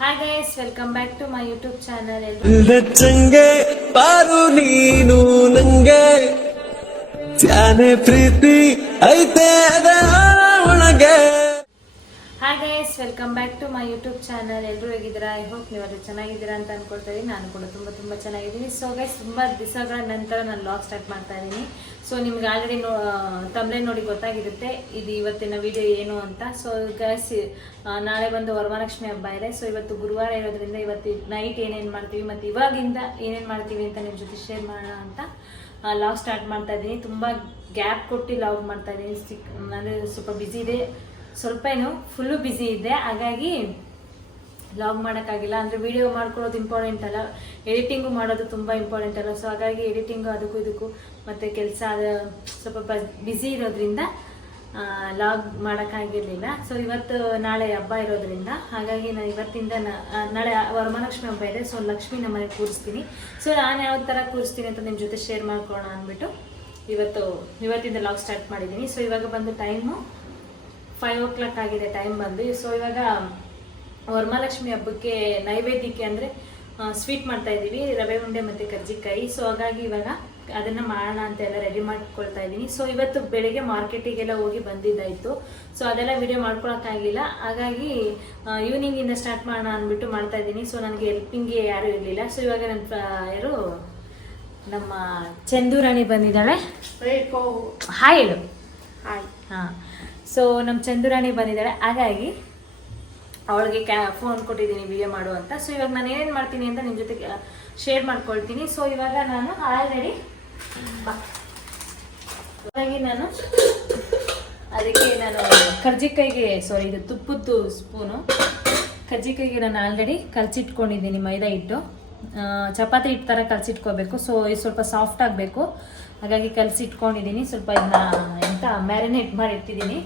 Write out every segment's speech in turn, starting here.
Hi guys, welcome back to my YouTube channel. Change ಪಾರು ನೀನು ನಂಗೆ ತ್ಯಾನೆ ಪ್ರೀತಿ ಐತೆ ಒಳಗೆ. Hi guys, welcome back to my YouTube channel. ಎಲ್ಲರೂ ಹೇಗಿದ್ದೀರಾ? ಐ ಹೋಪ್ ನೀವೆಲ್ಲರೂ ಚೆನ್ನಾಗಿದ್ದೀರಾ ಅಂತ ಅನ್ಕೊಳ್ತಾ ಇದ್ದೀನಿ. ನಾನು ಕೂಡ ತುಂಬ ಚೆನ್ನಾಗಿದ್ದೀನಿ. ಸೊ ಗೈಸ್, ತುಂಬ ದಿವಸಗಳ ನಂತರ ನಾನು ವ್ಲಾಗ್ ಸ್ಟಾರ್ಟ್ ಮಾಡ್ತಾ ಇದ್ದೀನಿ. ಸೊ ನಿಮ್ಗೆ ಆಲ್ರೆಡಿ ತಮ್ಲೈನ್ ನೋಡಿ ಗೊತ್ತಾಗಿರುತ್ತೆ ಇದು ಇವತ್ತಿನ ವಿಡಿಯೋ ಏನು ಅಂತ. ಸೊ ಗೈಸ್, ನಾಳೆ ಬಂದು ವರಮಹಾಲಕ್ಷ್ಮಿ ಹಬ್ಬ ಇದೆ. ಸೊ ಇವತ್ತು ಗುರುವಾರ ಇರೋದ್ರಿಂದ ಇವತ್ತು ನೈಟ್ ಏನೇನು ಮಾಡ್ತೀವಿ ಮತ್ತು ಇವಾಗಿಂದ ಏನೇನು ಮಾಡ್ತೀವಿ ಅಂತ ನಿಮ್ಮ ಜೊತೆ ಶೇರ್ ಮಾಡೋಣ ಅಂತ ಲಾಗ್ ಸ್ಟಾರ್ಟ್ ಮಾಡ್ತಾ ಇದ್ದೀನಿ. ತುಂಬ ಗ್ಯಾಪ್ ಕೊಟ್ಟು ಲಾಗ್ ಮಾಡ್ತಾ ಇದ್ದೀನಿ. ಅಂದರೆ ಸ್ವಲ್ಪ ಬ್ಯುಸಿ ಇದೆ, ಸ್ವಲ್ಪ ಏನು ಫುಲ್ಲು ಬ್ಯುಸಿ ಇದ್ದೆ, ಹಾಗಾಗಿ ಲಾಗ್ ಮಾಡೋಕ್ಕಾಗಿಲ್ಲ. ಅಂದರೆ ವಿಡಿಯೋ ಮಾಡ್ಕೊಳ್ಳೋದು ಇಂಪಾರ್ಟೆಂಟ್ ಅಲ್ಲ, ಎಡಿಟಿಂಗು ಮಾಡೋದು ತುಂಬ ಇಂಪಾರ್ಟೆಂಟ್ ಅಲ್ಲ. ಸೊ ಹಾಗಾಗಿ ಎಡಿಟಿಂಗು ಅದಕ್ಕೂ ಇದಕ್ಕೂ ಮತ್ತು ಕೆಲಸ ಸ್ವಲ್ಪ ಬ್ಯುಸಿ ಇರೋದ್ರಿಂದ ಲಾಗ್ ಮಾಡೋಕ್ಕಾಗಿರಲಿಲ್ಲ. ಸೊ ಇವತ್ತು ನಾಳೆ ಹಬ್ಬ ಇರೋದ್ರಿಂದ ಹಾಗಾಗಿ ನಾನು ಇವತ್ತಿಂದ ನಾಳೆ ವರಮಹಾಲಕ್ಷ್ಮಿ ಹಬ್ಬ ಇದೆ. ಸೊ ಲಕ್ಷ್ಮಿ ನಮ್ಮನೆ ಕೂರಿಸ್ತೀನಿ. ಸೊ ನಾನು ಯಾವ ಥರ ಕೂರಿಸ್ತೀನಿ ಅಂತ ನಿಮ್ಮ ಜೊತೆ ಶೇರ್ ಮಾಡ್ಕೊಳ್ಳೋಣ ಅಂದ್ಬಿಟ್ಟು ಇವತ್ತಿಂದ ಲಾಗ್ ಸ್ಟಾರ್ಟ್ ಮಾಡಿದ್ದೀನಿ. ಸೊ ಇವಾಗ ಬಂದು ಟೈಮು 5 o'clock ಆಗಿದೆ ಟೈಮ್ ಬಂದು. ಸೊ ಇವಾಗ ವರಮಹಾಲಕ್ಷ್ಮಿ ಹಬ್ಬಕ್ಕೆ ನೈವೇದ್ಯಕ್ಕೆ ಅಂದರೆ ಸ್ವೀಟ್ ಮಾಡ್ತಾ ಇದ್ದೀವಿ, ರವೆ ಉಂಡೆ ಮತ್ತು ಕರ್ಜಿಕಾಯಿ. ಸೊ ಹಾಗಾಗಿ ಇವಾಗ ಅದನ್ನು ಮಾಡೋಣ ಅಂತ ಎಲ್ಲ ರೆಡಿ ಮಾಡ್ಕೊಳ್ತಾ ಇದ್ದೀನಿ. ಸೊ ಇವತ್ತು ಬೆಳಿಗ್ಗೆ ಮಾರ್ಕೆಟಿಗೆಲ್ಲ ಹೋಗಿ ಬಂದಿದ್ದಾಯಿತು. ಸೊ ಅದೆಲ್ಲ ವಿಡಿಯೋ ಮಾಡ್ಕೊಳಕ್ಕಾಗಿಲ್ಲ, ಹಾಗಾಗಿ ಈವ್ನಿಂಗಿಂದ ಸ್ಟಾರ್ಟ್ ಮಾಡೋಣ ಅಂದ್ಬಿಟ್ಟು ಮಾಡ್ತಾ ಇದ್ದೀನಿ. ಸೊ ನನಗೆ ಹೆಲ್ಪಿಂಗ್ಗೆ ಯಾರೂ ಇರಲಿಲ್ಲ. ಸೊ ಇವಾಗ ನನ್ನ ನಮ್ಮ ಚಂದೂರಾಣಿ ಬಂದಿದ್ದಾಳೆ. ಹಾಯ್ ಹೇಳು. ಹಾಯ್. ಹಾಂ, ಸೊ ನಮ್ಮ ಚಂದೂರಾಣಿ ಬಂದಿದ್ದಾಳೆ, ಹಾಗಾಗಿ ಅವಳಿಗೆ ಫೋನ್ ಕೊಟ್ಟಿದ್ದೀನಿ ವಿಡಿಯೋ ಮಾಡು ಅಂತ. ಸೊ ಇವಾಗ ನಾನು ಏನೇನು ಮಾಡ್ತೀನಿ ಅಂತ ನಿಮ್ಮ ಜೊತೆ ಶೇರ್ ಮಾಡ್ಕೊಳ್ತೀನಿ. ಸೊ ಇವಾಗ ನಾನು ಆಲ್ರೆಡಿ ನಾನು ಕರ್ಜಿಕಾಯಿಗೆ ಇದು ತುಪ್ಪದ್ದು ಸ್ಪೂನು ಕರ್ಜಿಕಾಯಿಗೆ ನಾನು ಆಲ್ರೆಡಿ ಕಲಸಿಟ್ಕೊಂಡಿದ್ದೀನಿ ಮೈದಾ ಹಿಟ್ಟು. ಚಪಾತಿ ಹಿಟ್ಟು ಥರ ಕಲಸಿಟ್ಕೋಬೇಕು. ಸೊ ಇದು ಸ್ವಲ್ಪ ಸಾಫ್ಟ್ ಆಗಬೇಕು, ಹಾಗಾಗಿ ಕಲಸಿಟ್ಕೊಂಡಿದ್ದೀನಿ. ಸ್ವಲ್ಪ ಇದನ್ನ ಮ್ಯಾರಿನೇಟ್ ಮಾಡಿ ಇಟ್ಟಿದ್ದೀನಿ.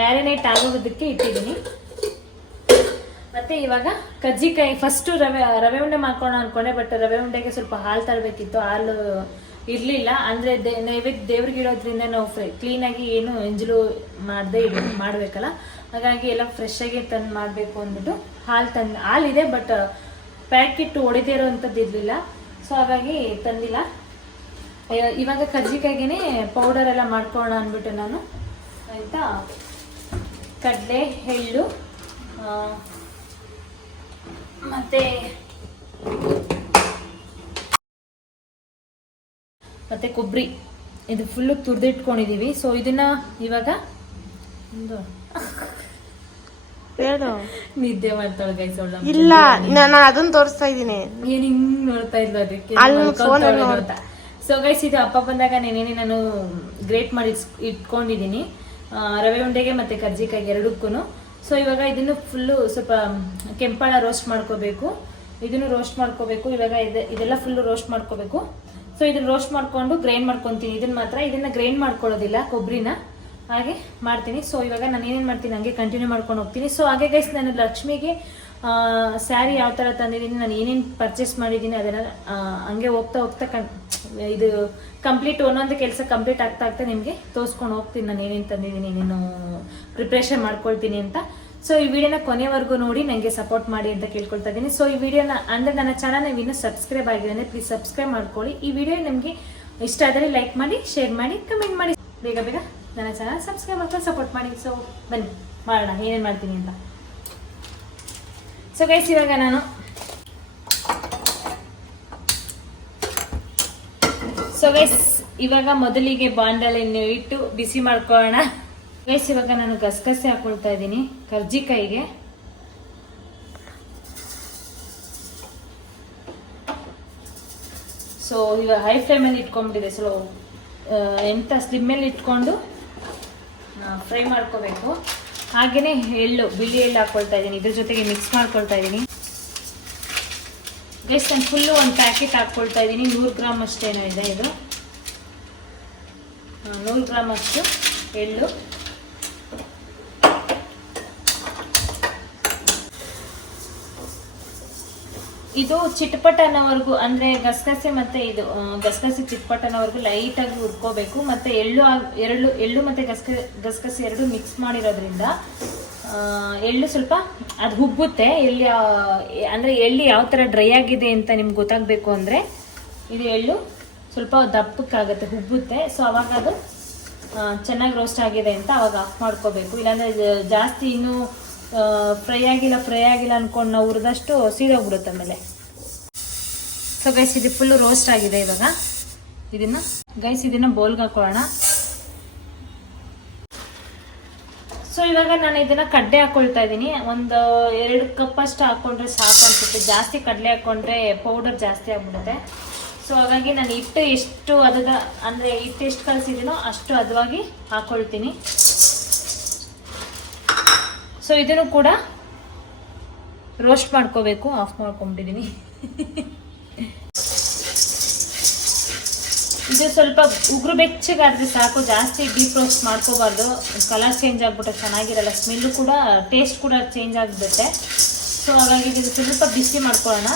ಮ್ಯಾರಿನೇಟ್ ಆಗೋದಕ್ಕೆ ಇಟ್ಟಿದ್ದೀನಿ. ಮತ್ತು ಇವಾಗ ಕಜ್ಜಿಕಾಯಿ ಫಸ್ಟು ರವೆ ಉಂಡೆ ಮಾಡ್ಕೊಳ್ಳೋಣ ಅಂದ್ಕೊಂಡೆ, ಬಟ್ ರವೆ ಉಂಡೆಗೆ ಸ್ವಲ್ಪ ಹಾಲು ತರಬೇಕಿತ್ತು, ಹಾಲು ಇರಲಿಲ್ಲ. ಅಂದರೆ ನೈವೇದ್ಯ ದೇವ್ರಿಗೆ ಇಡೋದ್ರಿಂದ ನಾವು ಕ್ಲೀನಾಗಿ ಏನು ಎಂಜಲು ಮಾಡಬೇಕಲ್ಲ, ಹಾಗಾಗಿ ಎಲ್ಲ ಫ್ರೆಶ್ಶಾಗಿ ತಂದು ಮಾಡಬೇಕು ಅಂದ್ಬಿಟ್ಟು ಹಾಲಿದೆ, ಬಟ್ ಪ್ಯಾಕೆಟ್ ಹೊಡೆದೇ ಇರೋವಂಥದ್ದು ಇರಲಿಲ್ಲ. ಸೊ ಹಾಗಾಗಿ ತಂದಿಲ್ಲ. ಇವಾಗ ಕಜ್ಜಿಕಾಯಿಗೆ ಪೌಡರ್ ಎಲ್ಲ ಮಾಡ್ಕೊಳ್ಳೋಣ ಅಂದ್ಬಿಟ್ಟು ನಾನು ಆಯಿತಾ ಕಡಲೆ ಎಳ್ಳು ಮತ್ತೆ ಕೊಬ್ಬರಿ ಇದು ಫುಲ್ಲು ತುರಿದಿಟ್ಕೊಂಡಿದ್ದೀವಿ. ಸೊ ಇದನ್ನ ಇವಾಗ ನಿದ್ದೆ ಮಾಡ್ತಾಳೆ ಗೈಸ್. ಇಲ್ಲ, ನಾನು ಅದನ್ನ ತೋರಿಸ್ತಾ ಇದ್ದೀನಿ. ಏನ್ ಹಿಂಗ್ ನೋಡ್ತಾ ಇಲ್ಲ ಅದಕ್ಕೆ. ಸೊ ಗೈಸ್, ಇದು ಹಬ್ಬ ಬಂದಾಗ ನೆನೇನೆ ನಾನು ಗ್ರೇಟ್ ಮಾಡಿ ಇಟ್ಕೊಂಡಿದ್ದೀನಿ ರವೆ ಉಂಡೆಗೆ ಮತ್ತು ಕರ್ಜಿಕಾಯಿಗೆ ಎರಡಕ್ಕೂ. ಸೊ ಇವಾಗ ಇದನ್ನು ಫುಲ್ಲು ಸ್ವಲ್ಪ ಕೆಂಪಳ ರೋಸ್ಟ್ ಮಾಡ್ಕೋಬೇಕು, ಇದನ್ನು ರೋಸ್ಟ್ ಮಾಡ್ಕೋಬೇಕು. ಇವಾಗ ಇದೆಲ್ಲ ಫುಲ್ಲು ರೋಸ್ಟ್ ಮಾಡ್ಕೋಬೇಕು. ಸೊ ಇದನ್ನು ರೋಸ್ಟ್ ಮಾಡ್ಕೊಂಡು ಗ್ರೈಂಡ್ ಮಾಡ್ಕೊತೀನಿ. ಇದನ್ನು ಗ್ರೈಂಡ್ ಮಾಡ್ಕೊಳ್ಳೋದಿಲ್ಲ, ಕೊಬ್ಬರಿನ ಹಾಗೆ ಮಾಡ್ತೀನಿ. ಸೊ ಇವಾಗ ನಾನು ಏನೇನು ಮಾಡ್ತೀನಿ ಹಂಗೆ ಕಂಟಿನ್ಯೂ ಮಾಡ್ಕೊಂಡು ಹೋಗ್ತೀನಿ. ಸೊ ಹಾಗೆ ಗೈಸ್, ನಾನು ಲಕ್ಷ್ಮಿಗೆ ಸ್ಯಾರಿ ಯಾವ ಥರ ತಂದಿದ್ದೀನಿ, ನಾನು ಏನೇನು ಪರ್ಚೇಸ್ ಮಾಡಿದ್ದೀನಿ ಅದನ್ನು ಹಂಗೆ ಹೋಗ್ತಾ ಇದು ಕಂಪ್ಲೀಟ್ ಒಂದೊಂದು ಕೆಲಸ ಕಂಪ್ಲೀಟ್ ಆಗ್ತಾ ನಿಮಗೆ ತೋರಿಸ್ಕೊಂಡು ಹೋಗ್ತೀನಿ. ನಾನು ಏನೇನು ತಂದಿದ್ದೀನಿ, ಏನೇನು ಪ್ರಿಪ್ರೇಷನ್ ಮಾಡ್ಕೊಳ್ತೀನಿ ಅಂತ. ಸೊ ಈ ವಿಡಿಯೋನ ಕೊನೆವರೆಗೂ ನೋಡಿ ನನಗೆ ಸಪೋರ್ಟ್ ಮಾಡಿ ಅಂತ ಕೇಳ್ಕೊಳ್ತಾ ಇದ್ದೀನಿ. ಸೊ ಈ ವಿಡಿಯೋನ ಅಂದರೆ ನನ್ನ ಚಾನಲ್ ನೀವು ಇನ್ನೂ ಸಬ್ಸ್ಕ್ರೈಬ್ ಆಗಿದೆ ಅಂದರೆ ಪ್ಲೀಸ್ ಸಬ್ಸ್ಕ್ರೈಬ್ ಮಾಡ್ಕೊಳ್ಳಿ. ಈ ವಿಡಿಯೋ ನಿಮಗೆ ಇಷ್ಟ ಆದರೆ ಲೈಕ್ ಮಾಡಿ, ಶೇರ್ ಮಾಡಿ, ಕಮೆಂಟ್ ಮಾಡಿ. ಬೇಗ ನನ್ನ ಚಾನಲ್ ಸಬ್ಸ್ಕ್ರೈಬ್ ಮಾಡ್ಕೊಂಡು ಸಪೋರ್ಟ್ ಮಾಡಿ. ಸೊ ಬನ್ನಿ ಮಾಡೋಣ ಏನೇನು ಮಾಡ್ತೀನಿ ಅಂತ. ಸೊ ಗೈಸ್, ಇವಾಗ ಮೊದಲಿಗೆ ಬಾಂಡಲೆಣ್ಣೆ ಇಟ್ಟು ಬಿಸಿ ಮಾಡ್ಕೊಳ್ಳೋಣ. ಗೈಸ್, ಇವಾಗ ನಾನು ಗಸಗಸೆ ಹಾಕೊಳ್ತಾ ಇದ್ದೀನಿ ಕರ್ಜಿಕಾಯಿಗೆ. ಸೊ ಇವಾಗ ಹೈ ಫ್ಲೇಮಲ್ಲಿ ಇಟ್ಕೊಂಡ್ಬಿಟ್ಟಿದೆ. ಸೊ ಸ್ಲಿಮ್ಮಲ್ಲಿ ಇಟ್ಕೊಂಡು ಫ್ರೈ ಮಾಡ್ಕೋಬೇಕು. ಹಾಗೆಯೇ ಬಿಳಿ ಎಳ್ಳು ಹಾಕ್ಕೊಳ್ತಾ ಇದ್ದೀನಿ, ಇದ್ರ ಜೊತೆಗೆ ಮಿಕ್ಸ್ ಮಾಡ್ಕೊಳ್ತಾ ಇದ್ದೀನಿ. ಗೈಸ್, ನಾನು ಫುಲ್ಲು ಒಂದು ಪ್ಯಾಕೆಟ್ ಹಾಕ್ಕೊಳ್ತಾ ಇದ್ದೀನಿ. 100 ಗ್ರಾಮ್ ಅಷ್ಟೇನೋ ಇದೆ ಇದು, 100 ಗ್ರಾಮ್ ಅಷ್ಟು ಎಳ್ಳು. ಇದು ಚಿಟ್ಪಟನವರೆಗೂ, ಅಂದರೆ ಗಸಗಸೆ ಮತ್ತು ಗಸಗಸೆ ಚಿಟ್ಪಟನವರೆಗೂ ಲೈಟಾಗಿ ಹುರ್ಕೋಬೇಕು. ಮತ್ತು ಎಳ್ಳು ಮತ್ತು ಗಸಗಸೆ ಎರಡು ಮಿಕ್ಸ್ ಮಾಡಿರೋದ್ರಿಂದ ಎಳ್ಳು ಸ್ವಲ್ಪ ಅದು ಹುಬ್ಬುತ್ತೆ. ಎಲ್ಲಿ ಅಂದರೆ ಎಳ್ಳು ಯಾವ ಥರ ಡ್ರೈ ಆಗಿದೆ ಅಂತ ನಿಮ್ಗೆ ಗೊತ್ತಾಗಬೇಕು ಅಂದರೆ ಇದು ಎಳ್ಳು ಸ್ವಲ್ಪ ದಪ್ಪಕ್ಕಾಗುತ್ತೆ, ಹುಬ್ಬುತ್ತೆ. ಸೊ ಅವಾಗ ಅದು ಚೆನ್ನಾಗಿ ರೋಸ್ಟ್ ಆಗಿದೆ ಅಂತ ಅವಾಗ ಆಫ್ ಮಾಡ್ಕೋಬೇಕು. ಇಲ್ಲಾಂದರೆ ಜಾಸ್ತಿ ಇನ್ನೂ ಫ್ರೈ ಆಗಿಲ್ಲ ಅಂದ್ಕೊಂಡು ನಾವು ಹುರಿದಷ್ಟು ಸೀದೋಗ್ಬಿಡುತ್ತೆ ಆಮೇಲೆ. ಸೊ ಗೈಸ್ ಇದು ಫುಲ್ಲು ರೋಸ್ಟ್ ಆಗಿದೆ. ಇವಾಗ ಇದನ್ನು ಬೌಲ್ಗೆ ಹಾಕೊಳ್ಳೋಣ. ಸೊ ಇವಾಗ ನಾನು ಇದನ್ನು ಕಡ್ಲೆ ಹಾಕ್ಕೊಳ್ತಾ ಇದ್ದೀನಿ. ಒಂದು 2 ಕಪ್ ಅಷ್ಟು ಹಾಕ್ಕೊಂಡ್ರೆ ಸಾಕು ಅನ್ಸುತ್ತೆ. ಜಾಸ್ತಿ ಕಡಲೆ ಹಾಕ್ಕೊಂಡ್ರೆ ಪೌಡರ್ ಜಾಸ್ತಿ ಆಗ್ಬಿಡುತ್ತೆ. ಸೊ ಹಾಗಾಗಿ ನಾನು ಹಿಟ್ಟು ಎಷ್ಟು ಹಿಟ್ಟು ಎಷ್ಟು ಕಲಸಿದ್ದೀನೋ ಅಷ್ಟು ಹದವಾಗಿ ಹಾಕ್ಕೊಳ್ತೀನಿ. ಸೊ ಇದನ್ನು ಕೂಡ ರೋಸ್ಟ್ ಮಾಡ್ಕೋಬೇಕು. ಆಫ್ ಮಾಡ್ಕೊಂಡ್ಬಿಟ್ಟಿದ್ದೀನಿ. ಇದು ಸ್ವಲ್ಪ ಉಗುರು ಬೆಚ್ಚಗಾದ್ರೆ ಸಾಕು, ಜಾಸ್ತಿ ಡೀಪ್ ರೋಸ್ಟ್ ಮಾಡ್ಕೋಬಾರ್ದು. ಕಲರ್ ಚೇಂಜ್ ಆಗ್ಬಿಟ್ಟು ಚೆನ್ನಾಗಿರಲ್ಲ, ಸ್ಮೆಲ್ಲು ಕೂಡ ಟೇಸ್ಟ್ ಕೂಡ ಚೇಂಜ್ ಆಗಿಬಿಡುತ್ತೆ. ಸೊ ಹಾಗಾಗಿ ಇದು ಸ್ವಲ್ಪ ಬಿಸಿ ಮಾಡ್ಕೊಳ್ಳೋಣ.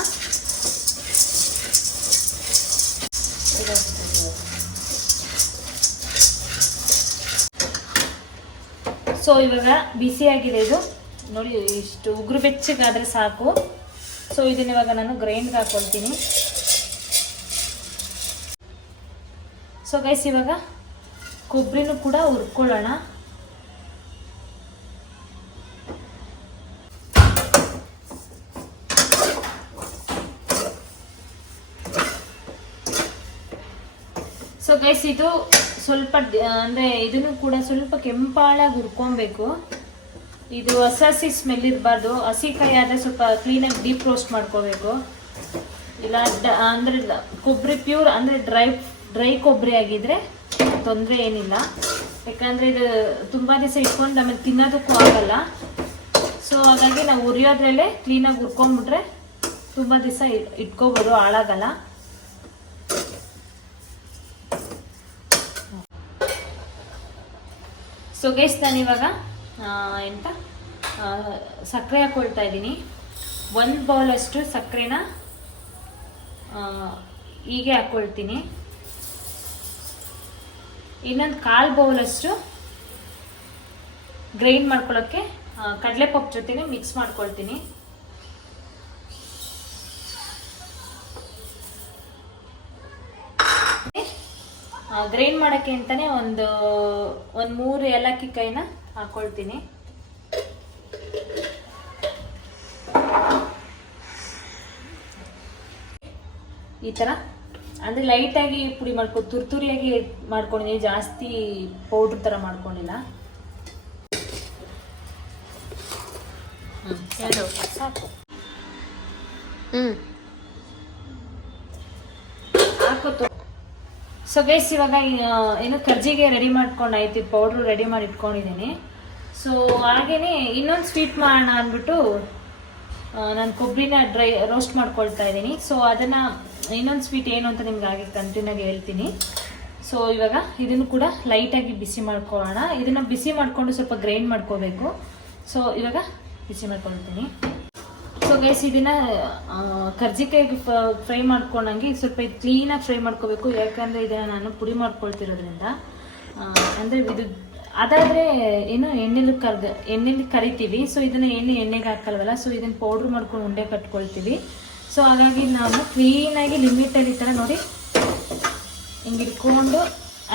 ಸೊ ಇವಾಗ ಬಿಸಿಯಾಗಿದೆ ಇದು ನೋಡಿ, ಇಷ್ಟು ಉಗುರು ಬೆಚ್ಚಗಾದ್ರೆ ಸಾಕು. ಸೊ ಇದನ್ನ ಇವಾಗ ನಾನು ಗ್ರೈಂಡ್ಗೆ ಹಾಕ್ಕೊಳ್ತೀನಿ. ಸೊ ಗೈಸ್ ಇವಾಗ ಕೊಬ್ಬರಿನೂ ಕೂಡ ಹುರ್ಕೊಳ್ಳೋಣ. ಸೊ ಗೈಸ್ ಇದು ಸ್ವಲ್ಪ ಅಂದರೆ ಇದನ್ನು ಕೂಡ ಸ್ವಲ್ಪ ಕೆಂಪಾಳಾಗಿ ಹುರ್ಕೊಬೇಕು. ಇದು ಹಸಿ ಸ್ಮೆಲ್ ಇರಬಾರ್ದು. ಹಸಿಕಾಯಿ ಆದರೆ ಸ್ವಲ್ಪ ಕ್ಲೀನಾಗಿ ಡೀಪ್ ರೋಸ್ಟ್ ಮಾಡ್ಕೋಬೇಕು. ಇಲ್ಲ ಅಂದರೆ ಕೊಬ್ಬರಿ ಪ್ಯೂರ್ ಅಂದರೆ ಡ್ರೈ ಕೊಬ್ಬರಿ ಆಗಿದ್ರೆ ತೊಂದರೆ ಏನಿಲ್ಲ. ಯಾಕಂದರೆ ಇದು ತುಂಬ ದಿವಸ ಇಟ್ಕೊಂಡು ಆಮೇಲೆ ತಿನ್ನೋದಕ್ಕೂ ಆಗಲ್ಲ. ಸೊ ಹಾಗಾಗಿ ನಾವು ಹುರಿಯೋದ್ರಲ್ಲೇ ಕ್ಲೀನಾಗಿ ಹುರ್ಕೊಂಡ್ಬಿಟ್ರೆ ತುಂಬ ದಿವಸ ಇಟ್ಕೋಬೋದು, ಹಾಳಾಗಲ್ಲ. ಸೊ ಗೈಸ್ ನಾನಿವಾಗ ಸಕ್ಕರೆ ಹಾಕ್ಕೊಳ್ತಾ ಇದ್ದೀನಿ. 1 ಬೌಲಷ್ಟು ಸಕ್ಕರೆನ ಹೀಗೆ ಹಾಕ್ಕೊಳ್ತೀನಿ. ಇನ್ನೊಂದು 1/4 ಬೌಲಷ್ಟು ಗ್ರೈಂಡ್ ಮಾಡ್ಕೊಳ್ಳೋಕ್ಕೆ ಕಡಲೆಪಪ್ಪು ಜೊತೆಗೆ ಮಿಕ್ಸ್ ಮಾಡ್ಕೊಳ್ತೀನಿ. ಗ್ರೈಂಡ್ ಮಾಡೋಕ್ಕೆ ಅಂತಾನೆ ಒಂದು 3 ಏಲಕ್ಕಿ ಕಾಯಿನ ಹಾಕ್ಕೊಳ್ತೀನಿ. ಈ ಥರ ಅಂದರೆ ಲೈಟಾಗಿ ಪುಡಿ ತುರ್ತುರಿಯಾಗಿ ಮಾಡ್ಕೊಂಡಿದ್ದೀನಿ, ಜಾಸ್ತಿ ಪೌಡ್ರ್ ಥರ ಮಾಡ್ಕೊಂಡಿಲ್ಲ. ಸಾಕು ಹಾಕೋತು. ಸೊ ಗೈಸ್ ಇವಾಗ ಏನು ಕರ್ಜಿಗೆ ರೆಡಿ ಮಾಡ್ಕೊಂಡಾಯ್ತು, ಪೌಡ್ರು ರೆಡಿ ಮಾಡಿ ಇಟ್ಕೊಂಡಿದ್ದೀನಿ. ಸೊ ಹಾಗೇನೆ ಇನ್ನೊಂದು ಸ್ವೀಟ್ ಮಾಡೋಣ ಅಂದ್ಬಿಟ್ಟು ನಾನು ಕೊಬ್ಬರಿನ ರೋಸ್ಟ್ ಮಾಡ್ಕೊಳ್ತಾ ಇದ್ದೀನಿ. ಸೊ ಅದನ್ನು ಇನ್ನೊಂದು ಸ್ವೀಟ್ ಏನು ಅಂತ ನಿಮ್ಗೆ ಹಾಗೆ ಕಂಟಿನ್ಯೂಗಿ ಹೇಳ್ತೀನಿ. ಸೊ ಇವಾಗ ಇದನ್ನು ಕೂಡ ಲೈಟಾಗಿ ಬಿಸಿ ಮಾಡ್ಕೊಳ್ಳೋಣ. ಇದನ್ನು ಬಿಸಿ ಮಾಡಿಕೊಂಡು ಸ್ವಲ್ಪ ಗ್ರೈಂಡ್ ಮಾಡ್ಕೋಬೇಕು. ಸೊ ಇವಾಗ ಬಿಸಿ ಮಾಡ್ಕೊಳ್ತೀನಿ. ಸೊ ಗೈಸ್ ಇದನ್ನು ಕರ್ಜಿಕಾಯಿಗೆ ಫ್ರೈ ಮಾಡ್ಕೊಂಡಂಗೆ ಸ್ವಲ್ಪ ಕ್ಲೀನಾಗಿ ಫ್ರೈ ಮಾಡ್ಕೋಬೇಕು. ಯಾಕಂದರೆ ಇದನ್ನು ನಾನು ಪುಡಿ ಮಾಡ್ಕೊಳ್ತಿರೋದ್ರಿಂದ ಅಂದರೆ ಇದು ಅದಾದರೆ ಏನು ಎಣ್ಣೆಲಿ ಕರಿತೀವಿ. ಸೊ ಇದನ್ನು ಎಣ್ಣೆಗೆ ಹಾಕಲ್ವಲ್ಲ. ಸೊ ಇದನ್ನು ಪೌಡ್ರ್ ಮಾಡ್ಕೊಂಡು ಉಂಡೆ ಕಟ್ಕೊಳ್ತೀವಿ. ಸೊ ಹಾಗಾಗಿ ನಾವು ಕ್ಲೀನಾಗಿ ಲಿಮಿಟಲ್ಲಿ ಈ ಥರ ನೋಡಿ ಹಿಂಗೆ ಇಟ್ಕೊಂಡು,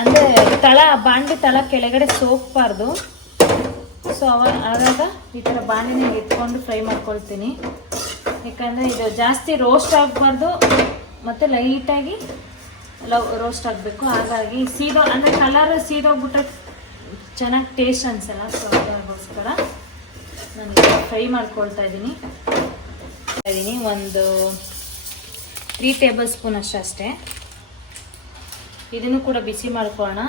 ಅಂದರೆ ಬಾಂಡೆ ತಳ ಕೆಳಗಡೆ ಸೋಗಬಾರ್ದು. ಸೊ ಆವಾಗ ಈ ಥರ ಬಾಂಡೆನ ಇಟ್ಕೊಂಡು ಫ್ರೈ ಮಾಡ್ಕೊಳ್ತೀನಿ. ಯಾಕಂದರೆ ಇದು ಜಾಸ್ತಿ ರೋಸ್ಟ್ ಆಗಬಾರ್ದು ಮತ್ತು ಲೈಟಾಗಿ ರೋಸ್ಟ್ ಆಗಬೇಕು. ಹಾಗಾಗಿ ಅಂದರೆ ಕಲರ್ ಸೀದೋಗ್ಬಿಟ್ರೆ ಚೆನ್ನಾಗಿ ಟೇಸ್ಟ್ ಅನಿಸಲ್ಲ. ಸೊ ಅದಕ್ಕೋಸ್ಕರ ನಾನು ಫ್ರೈ ಮಾಡ್ಕೊಳ್ತಾ ಇದ್ದೀನಿ. ಒಂದು 3 ಟೇಬಲ್ ಸ್ಪೂನ್ ಅಷ್ಟೇ. ಇದನ್ನು ಕೂಡ ಬಿಸಿ ಮಾಡ್ಕೊಳ್ಳೋಣ.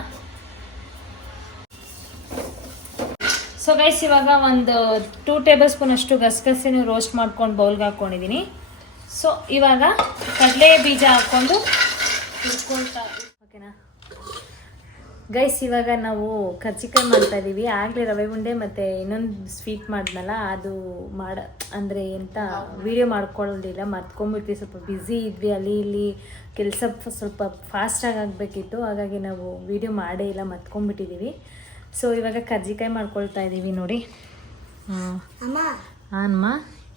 ಸೊ ಗೈಸ್ ಇವಾಗ ಒಂದು 2 ಟೇಬಲ್ ಸ್ಪೂನ್ ಅಷ್ಟು ಗಸಗಸೆನೂ ರೋಸ್ಟ್ ಮಾಡ್ಕೊಂಡು ಬೌಲ್ಗೆ ಹಾಕ್ಕೊಂಡಿದ್ದೀನಿ. ಸೊ ಇವಾಗ ಕಡಲೆ ಬೀಜ ಹಾಕ್ಕೊಂಡು ಹುರ್ಕೊಳ್ತಾ ಓಕೆನಾ ಗೈಸ್. ಇವಾಗ ನಾವು ಕರ್ಜಿಕಾಯಿ ಮಾಡ್ತಾ ಇದ್ದೀವಿ. ಆಗಲೇ ರವೆ ಉಂಡೆ ಮತ್ತು ಇನ್ನೊಂದು ಸ್ವೀಟ್ ಮಾಡಿದ್ನಲ್ಲ, ಅದು ಅಂದರೆ ಎಂತ ವಿಡಿಯೋ ಮಾಡ್ಕೊಳ್ಳೋದಿಲ್ಲ, ಮರ್ತ್ಕೊಂಡ್ಬಿಟ್ವಿ. ಸ್ವಲ್ಪ ಬ್ಯುಸಿ ಇದ್ವಿ, ಅಲ್ಲಿ ಇಲ್ಲಿ ಕೆಲಸ ಸ್ವಲ್ಪ ಫಾಸ್ಟಾಗಿ ಆಗಬೇಕಿತ್ತು. ಹಾಗಾಗಿ ನಾವು ವಿಡಿಯೋ ಮಾಡೇ ಇಲ್ಲ, ಮರ್ತ್ಕೊಂಡ್ಬಿಟ್ಟಿದ್ದೀವಿ. ಸೊ ಇವಾಗ ಕರ್ಜಿಕಾಯಿ ಮಾಡ್ಕೊಳ್ತಾ ಇದ್ದೀವಿ ನೋಡಿ. ಹ್ಞೂ ಅಮ್ಮ ಹಾನ್ಮ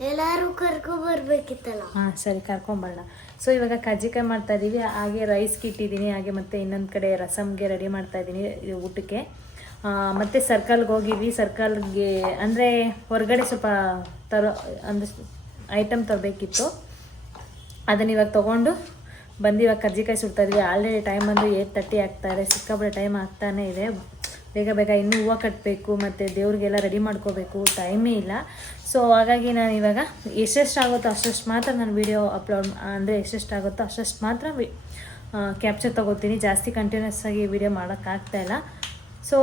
ಎಲ್ಲಾರು ಕರ್ಕೊ ಬರ್ಬೇಕಿತ್ತಲ್ಲ. ಹಾಂ ಸರಿ ಕರ್ಕೊಂಬರೋಣ. ಸೊ ಇವಾಗ ಕಜ್ಜಿಕಾಯಿ ಮಾಡ್ತಾ ಇದ್ದೀವಿ, ಹಾಗೆ ರೈಸ್ಗೆ ಇಟ್ಟಿದ್ದೀನಿ, ಹಾಗೆ ಮತ್ತು ಇನ್ನೊಂದು ಕಡೆ ರಸಮ್ಗೆ ರೆಡಿ ಮಾಡ್ತಾ ಇದ್ದೀನಿ ಊಟಕ್ಕೆ. ಮತ್ತು ಸರ್ಕಲ್ಗೆ ಹೋಗಿದ್ವಿ. ಸರ್ಕಲ್ಗೆ ಅಂದರೆ ಹೊರಗಡೆ ಸ್ವಲ್ಪ ಅಂದರೆ ಐಟಮ್ ತರಬೇಕಿತ್ತು. ಅದನ್ನು ಇವಾಗ ತೊಗೊಂಡು ಬಂದು ಇವಾಗ ಕಜ್ಜಿಕಾಯಿ ಸುಡ್ತಾ ಇದ್ವಿ. ಆಲ್ರೆಡಿ ಟೈಮ್ ಬಂದು 8:30 ಆಗ್ತಾಯಿದೆ. ಸಿಕ್ಕಾಪಟ್ಟೆ ಟೈಮ್ ಆಗ್ತಾನೇ ಇದೆ. ಬೇಗ ಬೇಗ ಇನ್ನೂ ಹೂವು ಕಟ್ಟಬೇಕು ಮತ್ತು ದೇವ್ರಿಗೆಲ್ಲ ರೆಡಿ ಮಾಡ್ಕೋಬೇಕು, ಟೈಮೇ ಇಲ್ಲ. ಸೊ ಹಾಗಾಗಿ ನಾನು ಇವಾಗ ಎಷ್ಟೆಷ್ಟಾಗುತ್ತೋ ಅಷ್ಟಷ್ಟು ಮಾತ್ರ ನಾನು ವೀಡಿಯೋ ಅಪ್ಲೋಡ್ ಅಂದರೆ ಎಷ್ಟೆಷ್ಟಾಗುತ್ತೋ ಅಷ್ಟಷ್ಟು ಮಾತ್ರ ಕ್ಯಾಪ್ಚರ್ ತೊಗೋತೀನಿ. ಜಾಸ್ತಿ ಕಂಟಿನ್ಯೂಸ್ ಆಗಿ ವೀಡಿಯೋ ಮಾಡೋಕ್ಕಾಗ್ತಾಯಿಲ್ಲ. ಸೊ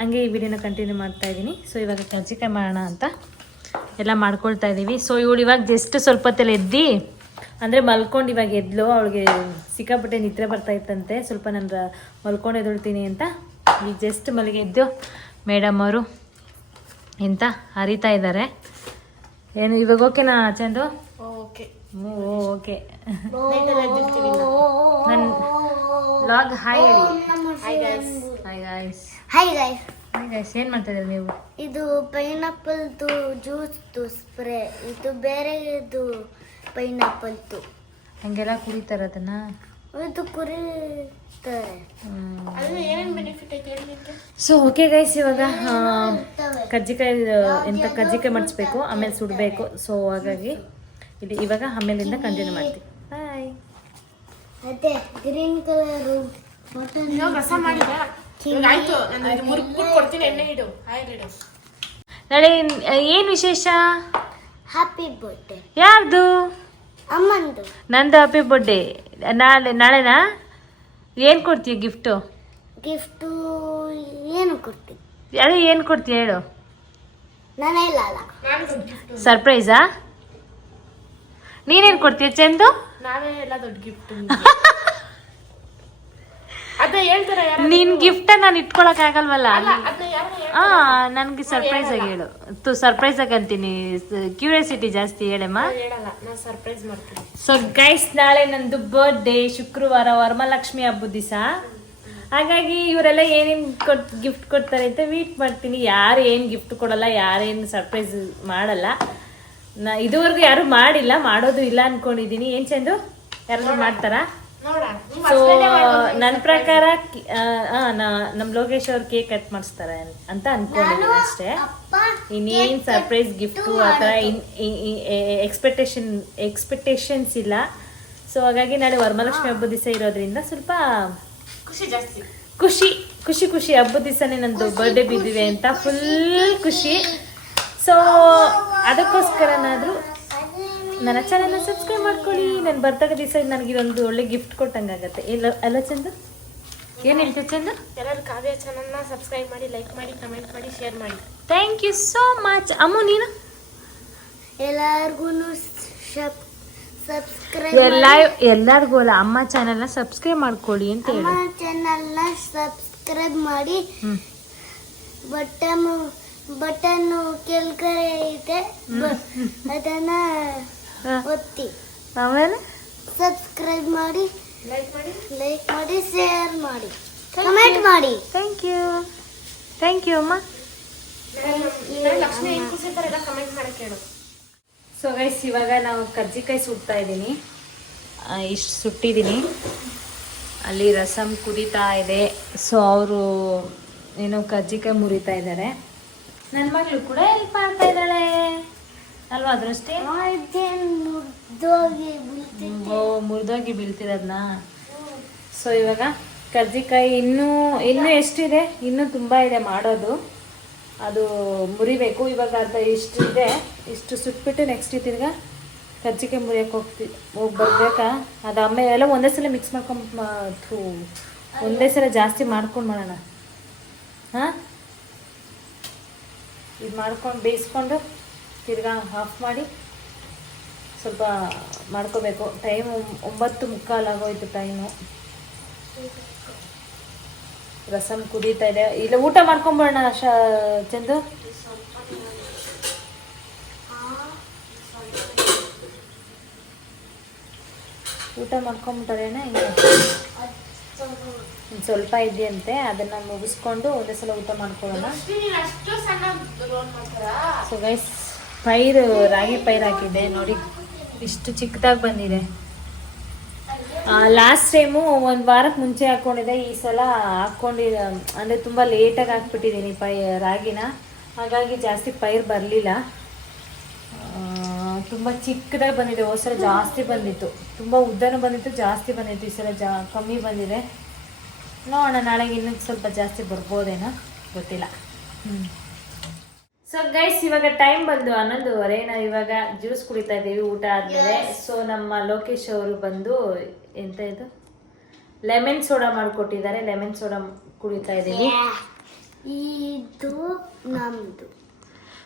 ಹಂಗೆ ಈ ವಿಡಿಯೋನ ಕಂಟಿನ್ಯೂ ಮಾಡ್ತಾಯಿದ್ದೀನಿ. ಸೊ ಇವಾಗ ಕಜ್ಜಿಕಾಯಿ ಮಾಡೋಣ ಅಂತ ಎಲ್ಲ ಮಾಡ್ಕೊಳ್ತಾ ಇದ್ದೀವಿ. ಸೊ ಇವಳು ಇವಾಗ ಜಸ್ಟ್ ಸ್ವಲ್ಪ ಹೊತ್ತಲ್ಲಿ ಎದ್ದು ಅಂದರೆ ಮಲ್ಕೊಂಡು ಇವಾಗ ಎದ್ಲು. ಅವಳಿಗೆ ಸಿಕ್ಕಾಪಟ್ಟೆ ನಿದ್ರೆ ಬರ್ತಾಯಿತ್ತಂತೆ. ಸ್ವಲ್ಪ ನಾನು ಮಲ್ಕೊಂಡು ಎದ್ದೇಳ್ತೀನಿ ಅಂತ ಈಗ ಜಸ್ಟ್ ಮಲಗಿದ್ದು ಮೇಡಮ್ ಅವರು ಎಂತ ಹರಿತಾ ಇದ್ದಾರೆ. ಏನು ಇವಾಗ ಓಕೆನಾ ಚಂದು? ಓಕೆ. ಓಕೆ. ನನ್ನ ಲಾಗ್ ಹಾಯ್ ಹೇಳಿ. Hi guys. Hi guys. Hi guys. Hi guys. ಏನು ಮಾಡ್ತಾಯಿದ್ದೀರಿ ನೀವು? ಇದು ಪೈನಾಪಲ್ದು ಜ್ಯೂಸ್ದು ಸ್ಪ್ರೇ. ಇದು ಬೇರೆದು ಪೈನಾಪಲ್ದು. ಹಂಗೆಲ್ಲ ಕುಡಿತಾರೆ ಅದನ್ನು? ಇದು ಕುರಿತಾರೆ. ಅದು ಏನೇನು ಬೆನಿಫಿಟ್ ಐತೆ ಹೇಳಿ ನಿಮಗೆ? ಸೊ ಓಕೆ ಗೈಸ್, ಇವಾಗ ಕಜ್ಜಿಕಾಯಿ ಎಂತ ಕಜ್ಜಿಕಾಯಿ ಮಡಿಸ್ಬೇಕು, ಆಮೇಲೆ ಸುಡಬೇಕು. ಸೊ ಹಾಗಾಗಿ ಇಲ್ಲಿ ಇವಾಗ ಆಮೇಲಿಂದ ಕಂಟಿನ್ಯೂ ಮಾಡ್ತೀವಿ. ಬಾಯ್. ಮತ್ತೆ ಗ್ರೀನ್ ಕಲರು ಇವಾಗ ರಸ ಮಾಡಿದ ಆಯ್ತು. ನಾನು ಇದು ಮುರುಕ್ಬಿಟ್ಟು ಕೊಡ್ತೀನಿ, ಎಣ್ಣೆ ಇಡು, ಆಯಿಲ್ ಇಡು. ನಾಳೆ ಏನು ವಿಶೇಷ? Happy birthday. ಯಾರ್ದು? ಅಮ್ಮಂದು. ನಂದು ಹ್ಯಾಪಿ ಬರ್ಡೇ. ನಾಳೆನಾ? ಏನು ಕೊಡ್ತೀಯ ಗಿಫ್ಟು? ಗಿಫ್ಟು ಏನು ಕೊಡ್ತೀನಿ? ಅದೇ ಏನು ಕೊಡ್ತೀಯ ಹೇಳು. ನಾನೇ ಇಲ್ಲ ಅಲ್ಲ. ನಾನು ದೊಡ್ಡ ಗಿಫ್ಟ್. ಸರ್ಪ್ರೈಸಾ? ನೀನೇನು ಕೊಡ್ತೀಯ ಚಂದು? ನಾನೇ ಎಲ್ಲ ದೊಡ್ಡ ಗಿಫ್ಟ್. ಅದೇ ಹೇಳ್ತಾರೆ ಯಾರು? ನಿನ್ ಗಿಫ್ಟ ನಾನು ಇಟ್ಕೊಳಕ್ ಆಗಲ್ವಲ್ಲ. ಅದೇ ಯಾರು? ನನ್ಗೆ ಸರ್ಪ್ರೈಸ್ ಆಗಿ ಹೇಳು. ಸರ್ಪ್ರೈಸ್ ಆಗಿ ಅಂತೀನಿ, ಕ್ಯೂರಿಯಾಸಿಟಿ ಜಾಸ್ತಿ. ಹೇಳಮ್ಮ. ಹೇಳಲ್ಲ, ನಾನು ಸರ್ಪ್ರೈಸ್ ಮಾಡ್ತೀನಿ. ಸೊ ಗೈಸ್, ನಾಳೆ ನಂದು ಬರ್ಡೇ, ಶುಕ್ರವಾರ, ವರಮಹಾಲಕ್ಷ್ಮಿ ಹಬ್ಬದ ದಿವಸ. ಹಾಗಾಗಿ ಇವರೆಲ್ಲ ಏನೇನು ಗಿಫ್ಟ್ ಕೊಡ್ತಾರೆ ಅಂತ ವೇಟ್ ಮಾಡ್ತೀನಿ. ಯಾರು ಏನು ಗಿಫ್ಟ್ ಕೊಡಲ್ಲ, ಯಾರೇನು ಸರ್ಪ್ರೈಸ್ ಮಾಡಲ್ಲ. ಇದುವರೆಗೂ ಯಾರು ಮಾಡಿಲ್ಲ, ಮಾಡೋದು ಇಲ್ಲ ಅನ್ಕೊಂಡಿದೀನಿ. ಏನ್ ಚಂದು, ಯಾರಾದ್ರೂ ಮಾಡ್ತಾರಾ? ಸೊ ನನ್ನ ಪ್ರಕಾರ ನಮ್ಮ ಲೋಕೇಶ್ ಅವ್ರು ಕೇಕ್ ಕಟ್ ಮಾಡಿಸ್ತಾರೆ ಅಂತ ಅನ್ಕೊಂಡಿದ್ದೀನಿ ಅಷ್ಟೇ. ಇನ್ನೇನು ಸರ್ಪ್ರೈಸ್ ಗಿಫ್ಟು ಆ ಥರ ಎಕ್ಸ್ಪೆಕ್ಟೇಷನ್ಸ್ ಇಲ್ಲ. ಸೊ ಹಾಗಾಗಿ ನಾಳೆ ವರಮಹಾಲಕ್ಷ್ಮಿ ಹಬ್ಬದ ದಿವಸ ಇರೋದ್ರಿಂದ ಸ್ವಲ್ಪ ಖುಷಿ ಜಾಸ್ತಿ. ಖುಷಿ ಹಬ್ಬದ ದಿವಸನೇ ನಂದು ಬರ್ಡೇ ಬಿದ್ದಿದೆ ಅಂತ ಫುಲ್ ಖುಷಿ. ಸೊ ಅದಕ್ಕೋಸ್ಕರನಾದರೂ ನನ್ನ ಚಾನಲ್ನ ಸಬ್ಸ್ಕ್ರೈಬ್ ಮಾಡ್ಕೊಳ್ಳಿ. ನನ್ನ ಬರ್ತಡೇ ದಿವಸ ನನಗಿದೊಂದು ಒಳ್ಳೆ ಗಿಫ್ಟ್ ಕೊಟ್ಟಂಗಾಗತ್ತೆ. ಇಲ್ಲ ಅಲ್ಲ ಚಂದು? ಏನು ಹೇಳ್ತೀವಿ ಚಂದು? ಎಲ್ಲರೂ ಕಾವ್ಯ ಚಾನಲ್ನ ಸಬ್ಸ್ಕ್ರೈಬ್ ಮಾಡಿ, ಲೈಕ್ ಮಾಡಿ, ಕಮೆಂಟ್ ಮಾಡಿ, ಶೇರ್ ಮಾಡಿ. Thank you so much. Ammu ನೀನು? ಎಲ್ಲರಿಗೂ ಸಬ್ಸ್ಕ್ರೈಬ್ ಎಲ್ಲರಿಗೂ ಅಲ್ಲ, ಅಮ್ಮ ಚಾನಲ್ನ ಸಬ್ಸ್ಕ್ರೈಬ್ ಮಾಡ್ಕೊಳ್ಳಿ ಅಂತ ಹೇಳಿ. ಅಮ್ಮ ಚಾನಲ್ನ ಸಬ್ಸ್ಕ್ರೈಬ್ ಮಾಡಿ. ಬಟನ್ ಕೆಳಗಡೆ ಇದೆ, ಅದನ್ನ ಒತ್ತಿ. ಆಮೇಲೆ ಸಬ್ಸ್ಕ್ರೈಬ್ ಮಾಡಿ, ಲೈಕ್ ಮಾಡಿ, ಶೇರ್ ಮಾಡಿ, ಕಮೆಂಟ್ ಮಾಡಿ. ಥ್ಯಾಂಕ್ ಯು ಅಮ್ಮ. ಲಕ್ಷ್ಮಿ ಹೆಂಗ್ ಖುಷಿತಾರೆ ಎಲ್ಲ ಕಮೆಂಟ್ ಮಾಡಕ್ಕೆ ಹೇಳು. ಸೊ ಗೈಸ್, ಇವಾಗ ನಾವು ಕಜ್ಜಿಕಾಯಿ ಸುಡ್ತಾ ಇದ್ದೀನಿ. ಇಷ್ಟು ಸುಟ್ಟಿದ್ದೀನಿ. ಅಲ್ಲಿ ರಸಮ್ ಕುದೀತಾ ಇದೆ. ಸೊ ಅವರು ಏನೋ ಕಜ್ಜಿಕಾಯಿ ಮುರಿತಾ ಇದ್ದಾರೆ. ನನ್ನ ಮಗಳು ಕೂಡ ಹೆಲ್ಪ್ ಮಾಡ್ತಾ ಇದ್ದಾಳೆ ಅಲ್ವಾ? ಅದರಷ್ಟೇ ಮುರಿದೋಗಿ ಬೀಳ್ತಿರೋದನ್ನ. ಸೊ ಇವಾಗ ಕಜ್ಜಿಕಾಯಿ ಇನ್ನೂ ಎಷ್ಟಿದೆ? ಇನ್ನೂ ತುಂಬ ಇದೆ ಮಾಡೋದು. ಅದು ಮುರಿಬೇಕು. ಇವಾಗ ಅದು ಇಷ್ಟಿದೆ, ಇಷ್ಟು ಸುಟ್ಬಿಟ್ಟು ನೆಕ್ಸ್ಟ್ ತಿರ್ಗಾ ಕಜ್ಜಿಕಾಯಿ ಮುರಿಯೋಕೆ ಹೋಗಿ ಬರ್ಬೇಕಾ? ಅದು ಆಮೇಲೆ ಎಲ್ಲ ಒಂದೇ ಸಲ ಮಿಕ್ಸ್ ಮಾಡ್ಕೊಂಡು ಒಂದೇ ಸಲ ಜಾಸ್ತಿ ಮಾಡ್ಕೊಂಡು ಮಾಡೋಣ. ಹಾಂ, ಇದು ಮಾಡ್ಕೊಂಡು ಬೇಯಿಸ್ಕೊಂಡು ತಿರ್ಗಾ ಆಫ್ ಮಾಡಿ ಸ್ವಲ್ಪ ಮಾಡ್ಕೋಬೇಕು. ಟೈಮು 9:45 ಆಗೋಯ್ತು ಟೈಮು. ರಸಮ್ ಕುದೀತಾ ಇದೆ. ಇಲ್ಲ ಊಟ ಮಾಡ್ಕೊಂಬೋಣ ಚಂದು? ಊಟ ಮಾಡ್ಕೊಂಬಿಟ್ಟಾರೇನ? ಹಿಂಗೆ ಇನ್ನು ಸ್ವಲ್ಪ ಇದೆಯಂತೆ, ಅದನ್ನು ಮುಗಿಸ್ಕೊಂಡು ಒಂದೇ ಸಲ ಊಟ ಮಾಡ್ಕೊಳ್ಳೋಣ. ಅಷ್ಟು ಸಣ್ಣ ರೋಲ್ ಮಾಡ್ತಾರಾ? ಸೊ ಗೈಸ್, ಪೈರು ರಾಗಿ ಪೈರು ಹಾಕಿದ್ದೆ ನೋಡಿ, ಇಷ್ಟು ಚಿಕ್ಕದಾಗಿ ಬಂದಿದೆ. ಲಾಸ್ಟ್ ಟೈಮು ಒಂದು ವಾರಕ್ಕೆ ಮುಂಚೆ ಹಾಕ್ಕೊಂಡಿದ್ದೆ, ಈ ಸಲ ಹಾಕ್ಕೊಂಡಿದ್ದೆ ಅಂದರೆ ತುಂಬ ಲೇಟಾಗಿ ಹಾಕ್ಬಿಟ್ಟಿದ್ದೀನಿ ರಾಗಿನ, ಹಾಗಾಗಿ ಜಾಸ್ತಿ ಪೈರು ಬರಲಿಲ್ಲ. ತುಂಬ ಚಿಕ್ಕದಾಗಿ ಬಂದಿದೆ. ಹೋದ ಸಲ ಜಾಸ್ತಿ ಬಂದಿತ್ತು, ತುಂಬ ಉದ್ದನೂ ಬಂದಿತ್ತು, ಜಾಸ್ತಿ ಬಂದಿತ್ತು. ಈ ಸಲ ಕಮ್ಮಿ ಬಂದಿದೆ. ನೋಡೋಣ, ನಾಳೆಗೆ ಇನ್ನೂ ಸ್ವಲ್ಪ ಜಾಸ್ತಿ ಬರ್ಬೋದೇನೋ ಗೊತ್ತಿಲ್ಲ. ಸೊ ಗೈಸ್, ಇವಾಗ ಟೈಮ್ ಬಂದು 11:30. ನಾವು ಇವಾಗ ಜ್ಯೂಸ್ ಕುಡಿತಾ ಇದ್ದೀವಿ ಊಟ ಆದಮೇಲೆ. ಸೊ ನಮ್ಮ ಲೋಕೇಶ್ ಅವರು ಬಂದು ಎಂತ ಇದು ಲೆಮನ್ ಸೋಡಾ ಮಾಡಿಕೊಟ್ಟಿದ್ದಾರೆ. ಲೆಮನ್ ಸೋಡಾ ಕುಡಿತಾ ಇದ್ದೀವಿ. ಇದು ನಮ್ದು.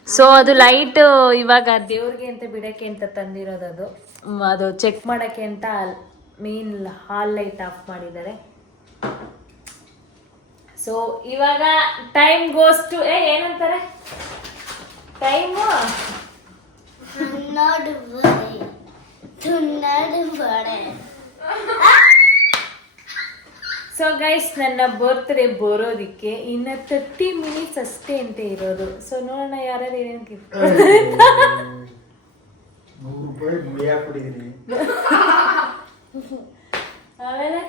ಸೊ ಅದು ಲೈಟ್ ಇವಾಗ ದೇವ್ರಿಗೆ ಅಂತ ಬಿಡಕ್ಕೆ ಅಂತ ತಂದಿರೋದು. ಅದು ಚೆಕ್ ಮಾಡಕ್ಕೆ ಅಂತ ಮೇನ್ ಹಾಲ್ ಲೈಟ್ ಆಫ್ ಮಾಡಿದ್ದಾರೆ. ಸೊ ಇವಾಗ ಟೈಮ್ ಗೋಸ್ ಟು ಏನಂತಾರೆ ಟೈಮು 12. ಸೊ ಗೈಸ್, ನನ್ನ ಬರ್ತ್ಡೇ ಬರೋದಿಕ್ಕೆ ಇನ್ನು 30 ಮಿನಿಟ್ಸ್ ಅಷ್ಟೇ ಅಂತ ಇರೋದು. ಸೊ ನೋಡೋಣ ಯಾರು ಏನೇನು ಗಿಫ್ಟ್ ಆಮೇಲೆ.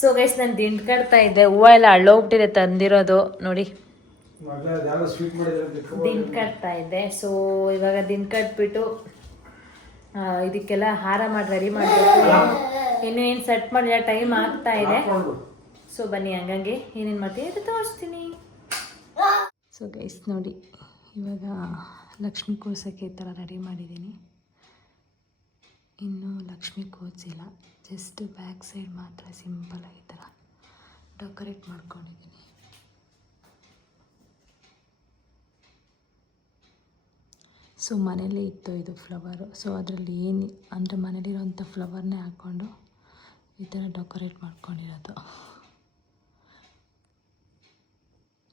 ಸೊ ಗೈಸ್, ನಾನು ದಿಂಡು ಕಟ್ತಾ ಇದ್ದೆ, ಹೂವು ಎಲ್ಲ ಹಳ್ಳೋಗ್ಬಿಟ್ಟಿದೆ ತಂದಿರೋದು ನೋಡಿ, ದಿಂಡು ಕಟ್ತಾ ಇದ್ದೆ. ಸೊ ಇವಾಗ ದಿಂಡು ಕಟ್ಬಿಟ್ಟು ಇದಕ್ಕೆಲ್ಲ ಹಾರ ಮಾಡಿ ರೆಡಿ ಮಾಡಬೇಕು. ಇನ್ನೇನು ಸೆಟ್ ಮಾಡಿಲ್ಲ, ಟೈಮ್ ಆಗ್ತಾ ಇದೆ. ಸೊ ಬನ್ನಿ, ಹಂಗಂಗೆ ಏನೇನು ಮಾಡ್ತೀನಿ ಅದು ತೋರಿಸ್ತೀನಿ. ಸೊ ಗೈಸ್ ನೋಡಿ, ಇವಾಗ ಲಕ್ಷ್ಮಿ ಕೂರ್ಸೋಕ್ಕೆ ಈ ಥರ ರೆಡಿ ಮಾಡಿದ್ದೀನಿ. ಇನ್ನೂ ಲಕ್ಷ್ಮಿ ಕೂರಿಸಿಲ್ಲ, ಜಸ್ಟ್ ಬ್ಯಾಕ್ ಸೈಡ್ ಮಾತ್ರ ಸಿಂಪಲಾಗಿ ಈ ಥರ ಡೆಕೋರೇಟ್ ಮಾಡ್ಕೊಂಡಿದ್ದೀನಿ. ಸೊ ಮನೇಲೇ ಇತ್ತು ಇದು ಫ್ಲವರು. ಸೊ ಅದರಲ್ಲಿ ಏನು ಅಂದರೆ ಮನೇಲಿರೋಂಥ ಫ್ಲವರ್ನೇ ಹಾಕ್ಕೊಂಡು ಈ ಥರ ಡೆಕೋರೇಟ್ ಮಾಡ್ಕೊಂಡಿರೋದು.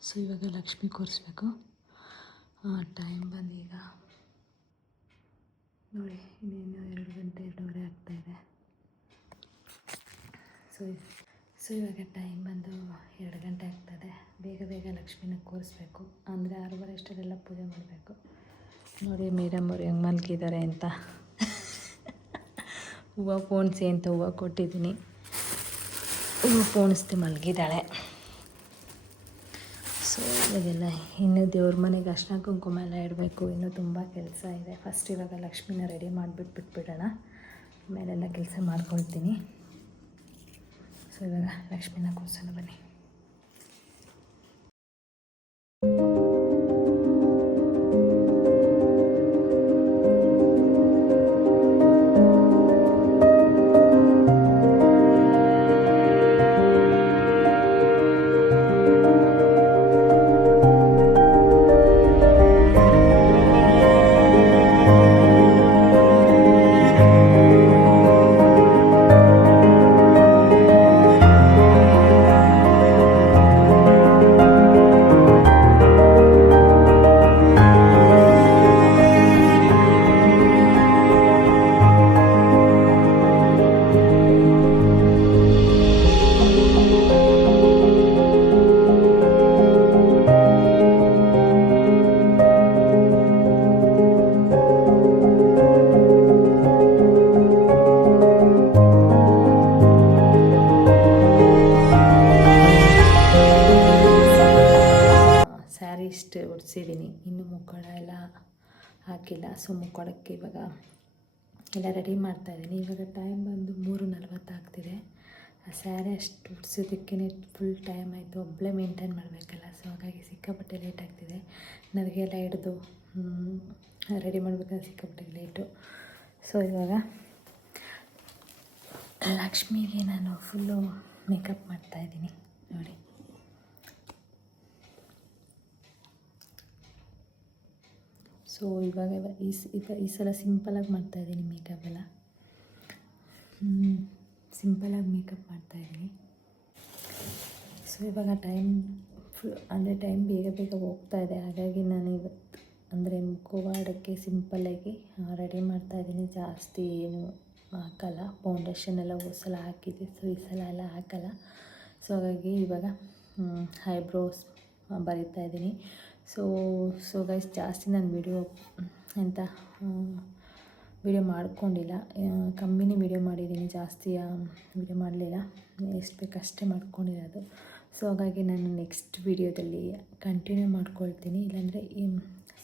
ಸೊ ಇವಾಗ ಲಕ್ಷ್ಮಿ ಕೂರಿಸ್ಬೇಕು. ಟೈಮ್ ಬಂದೀಗ ನೋಡಿ, ಇನ್ನೇನು 2 ಗಂಟೆ 2:30 ಆಗ್ತಾಯಿದೆ. ಸೊ ಇವಾಗ ಟೈಮ್ ಬಂದು 2 ಗಂಟೆ ಆಗ್ತದೆ. ಬೇಗ ಬೇಗ ಲಕ್ಷ್ಮಿನ ಕೂರಿಸ್ಬೇಕು, ಅಂದರೆ 6:30 ಅಷ್ಟರಲ್ಲೆಲ್ಲ ಪೂಜೆ ಮಾಡಬೇಕು. ನೋಡಿ ಮೇಡಮ್ ಅವ್ರು ಹೆಂಗೆ ಮಲಗಿದ್ದಾರೆ ಅಂತ. ಹೂವು ಪೋಣಿಸಿ ಅಂತ ಹೂವು ಕೊಟ್ಟಿದ್ದೀನಿ, ಹೂವು ಪೋಣಿಸ್ತಿ ಮಲಗಿದ್ದಾಳೆ. ಸೊ ಇವಾಗೆಲ್ಲ ಇನ್ನೂ ದೇವ್ರ ಮನೆಗೆ ಅರ್ಶಿನ ಕುಂಕುಮ ಎಲ್ಲ ಇಡಬೇಕು, ಇನ್ನೂ ತುಂಬ ಕೆಲಸ ಇದೆ. ಫಸ್ಟ್ ಇವಾಗ ಲಕ್ಷ್ಮಿನ ರೆಡಿ ಮಾಡಿಬಿಟ್ಟು ಬಿಟ್ಬಿಡೋಣ, ಆಮೇಲೆಲ್ಲ ಕೆಲಸ ಮಾಡ್ಕೊಳ್ತೀನಿ. ಸೊ ಇವಾಗ ಲಕ್ಷ್ಮಿನ ಕೂರ್ಸೋಣ ಬನ್ನಿ. ಇಷ್ಟು ಉಡಿಸಿದ್ದೀನಿ, ಇನ್ನು ಮುಕ್ಕೊಳ ಎಲ್ಲ ಹಾಕಿಲ್ಲ. ಸೊ ಮುಕ್ಕೊಳಕ್ಕೆ ಇವಾಗ ಎಲ್ಲ ರೆಡಿ ಮಾಡ್ತಾಯಿದ್ದೀನಿ. ಇವಾಗ ಟೈಮ್ ಬಂದು 3:40 ಆಗ್ತಿದೆ. ಆ ಸ್ಯಾರಿ ಅಷ್ಟು ಉಡ್ಸೋದಕ್ಕೆ ಫುಲ್ ಟೈಮ್ ಆಯಿತು, ಒಬ್ಬಳೇ ಮೇಂಟೈನ್ ಮಾಡಬೇಕಲ್ಲ. ಸೊ ಹಾಗಾಗಿ ಸಿಕ್ಕಾಪಟ್ಟೆ ಲೇಟ್ ಆಗ್ತಿದೆ. ನನಗೆಲ್ಲ ಹಿಡಿದು ರೆಡಿ ಮಾಡಬೇಕಾದ್ರೆ ಸಿಕ್ಕಾಪಟ್ಟೆ ಲೇಟು. ಸೊ ಇವಾಗ ಲಕ್ಷ್ಮಿಗೆ ನಾನು ಫುಲ್ಲು ಮೇಕಪ್ ಮಾಡ್ತಾಯಿದ್ದೀನಿ ನೋಡಿ. ಸೊ ಇವಾಗ ಈ ಸಲ ಸಿಂಪಲಾಗಿ ಮಾಡ್ತಾಯಿದ್ದೀನಿ ಮೇಕಪ್ ಎಲ್ಲ. ಸಿಂಪಲಾಗಿ ಮೇಕಪ್ ಮಾಡ್ತಾಯಿದ್ದೀನಿ. ಸೊ ಇವಾಗ ಟೈಮ್ ಟೈಮ್ ಬೇಗ ಬೇಗ ಹೋಗ್ತಾ ಇದೆ. ಹಾಗಾಗಿ ನಾನು ಇವತ್ತು ಅಂದರೆ ಮುಖವಾಡಕ್ಕೆ ಸಿಂಪಲ್ಲಾಗಿ ರೆಡಿ ಮಾಡ್ತಾಯಿದ್ದೀನಿ. ಜಾಸ್ತಿ ಏನು ಹಾಕಲ್ಲ. ಫೌಂಡೇಶನ್ ಎಲ್ಲ ಹೋದ ಸಲ ಹಾಕಿದ್ದೆ, ಸೊ ಈ ಸಲ ಎಲ್ಲ ಹಾಕಲ್ಲ. ಸೊ ಹಾಗಾಗಿ ಇವಾಗ ಐಬ್ರೋಸ್ ಬರಿತಾ ಇದ್ದೀನಿ. ಸೊ ಗೈಸ್ ಜಾಸ್ತಿ ನಾನು ವಿಡಿಯೋ ಮಾಡ್ಕೊಂಡಿಲ್ಲ, ಕಮ್ಮಿನೇ ವಿಡಿಯೋ ಮಾಡಿದ್ದೀನಿ, ಜಾಸ್ತಿ ವಿಡಿಯೋ ಮಾಡಲಿಲ್ಲ, ಎಷ್ಟು ಬೇಕು ಅಷ್ಟೇ ಮಾಡ್ಕೊಂಡಿರೋದು. ಸೊ ಹಾಗಾಗಿ ನಾನು ನೆಕ್ಸ್ಟ್ ವಿಡಿಯೋದಲ್ಲಿ ಕಂಟಿನ್ಯೂ ಮಾಡ್ಕೊಳ್ತೀನಿ, ಇಲ್ಲಾಂದರೆ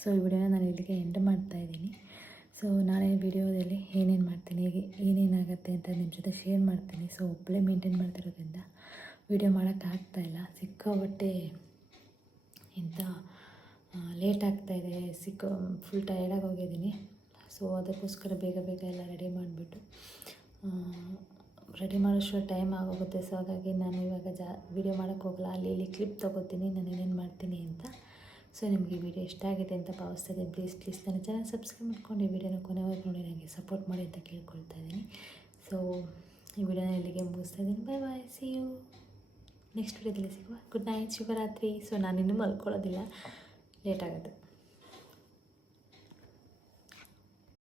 ಸೊ ಈ ವಿಡಿಯೋನ ನಾನು ಇಲ್ಲಿಗೆ ಎಂಡ್ ಮಾಡ್ತಾಯಿದ್ದೀನಿ. ಸೊ ನಾಳೆ ವಿಡಿಯೋದಲ್ಲಿ ಏನೇನು ಮಾಡ್ತೀನಿ, ಹೇಗೆ ಏನೇನಾಗುತ್ತೆ ಅಂತ ನಿಮ್ಮ ಜೊತೆ ಶೇರ್ ಮಾಡ್ತೀನಿ. ಸೊ ಒಬ್ಬಳೇ ಮೇಂಟೈನ್ ಮಾಡ್ತಿರೋದ್ರಿಂದ ವಿಡಿಯೋ ಮಾಡೋಕ್ಕಾಗ್ತಾಯಿಲ್ಲ, ಸಿಕ್ಕಾಬಟ್ಟೆ ಎಂಥ ಲೇಟ್ ಆಗ್ತಾಯಿದೆ, ಫುಲ್ ಟಯರ್ಡಾಗಿ ಹೋಗಿದ್ದೀನಿ. ಸೊ ಅದಕ್ಕೋಸ್ಕರ ಬೇಗ ಎಲ್ಲ ರೆಡಿ ಮಾಡಿಬಿಟ್ಟು ರೆಡಿ ಮಾಡೋಷ್ಟು ಟೈಮ್ ಆಗೋಗುತ್ತೆ. ಸೊ ಹಾಗಾಗಿ ನಾನು ಇವಾಗ ವಿಡಿಯೋ ಮಾಡೋಕ್ಕೆ ಹೋಗಲ್ಲ, ಅಲ್ಲಿ ಕ್ಲಿಪ್ ತೊಗೋತೀನಿ ನಾನು ಏನೇನು ಮಾಡ್ತೀನಿ ಅಂತ. ಸೊ ನಿಮಗೆ ಈ ವಿಡಿಯೋ ಇಷ್ಟ ಆಗಿದೆ ಅಂತ ಭಾವಿಸ್ತಾ ಇದ್ದೀನಿ. ಪ್ಲೀಸ್ ನನ್ನ ಚಾನಲ್ ಸಬ್ಸ್ಕ್ರೈಬ್ ಮಾಡ್ಕೊಂಡು ಈ ವಿಡಿಯೋನ ಕೊನೆವರೆಗೂ ನೋಡಿ ನನಗೆ ಸಪೋರ್ಟ್ ಮಾಡಿ ಅಂತ ಕೇಳ್ಕೊಳ್ತಾ ಇದ್ದೀನಿ. ಸೊ ಈ ವಿಡಿಯೋನ ಇಲ್ಲಿಗೆ ಮುಗಿಸ್ತಾ ಇದ್ದೀನಿ. ಬಾಯ್, ಸಿ ಯು ನೆಕ್ಸ್ಟ್ ವಿಡಿಯೋದಲ್ಲಿ ಸಿಗುವ. ಗುಡ್ ನೈಟ್, ಶುಭರಾತ್ರಿ. ಸೊ ನಾನಿನ್ನೂ ಮಲ್ಕೊಳ್ಳೋದಿಲ್ಲ, ಲೇಟ್ ಆಗುತ್ತೆ.